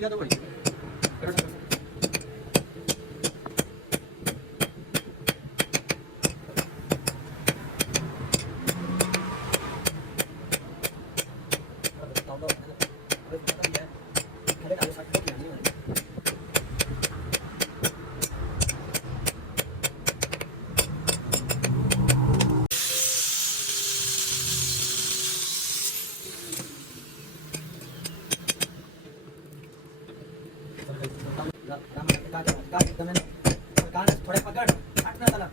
क्या तो भाई थोड़े पकड़ हट ना साला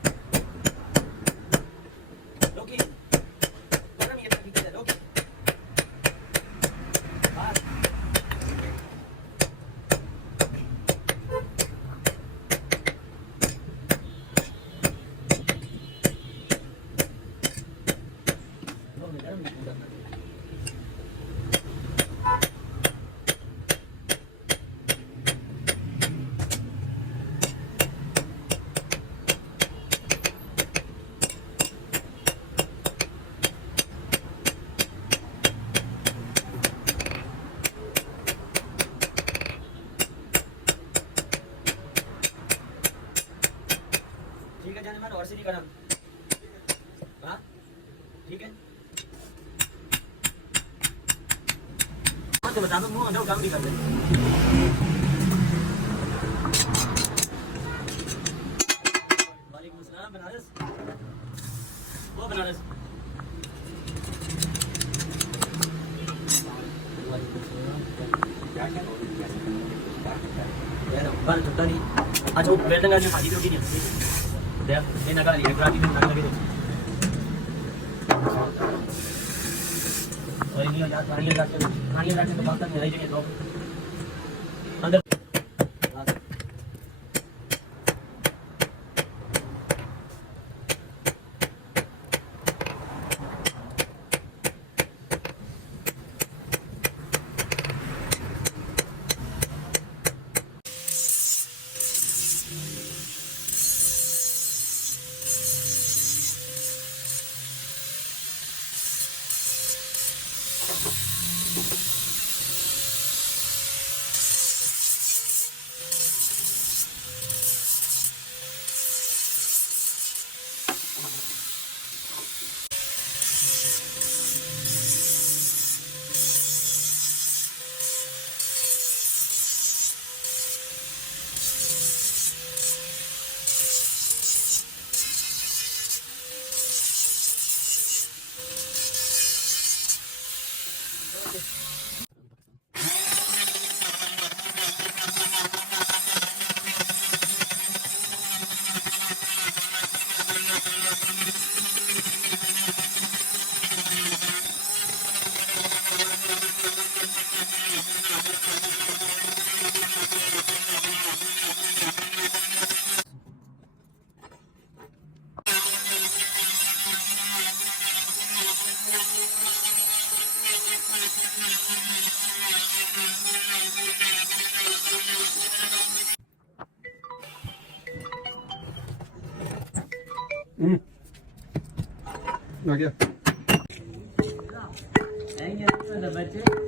लोकी गरम ये ठीक है लोकी बस लो मैं गरम नहीं करना ठीक है जाने मन और से नहीं करम हाँ ठीक है तो बता दो मुंह अंदर काम भी कर दे वालेकुम अस्सलाम बनारस वो बनारस यार बार तो नहीं आज वो वेल्डिंग का जो भाजी रोटी नहीं है देख ये नगा लिया ग्राफी में नगा लगे और ये यार खाने जाते तो बात नहीं रही जगह तो अंदर आ गया बच्चे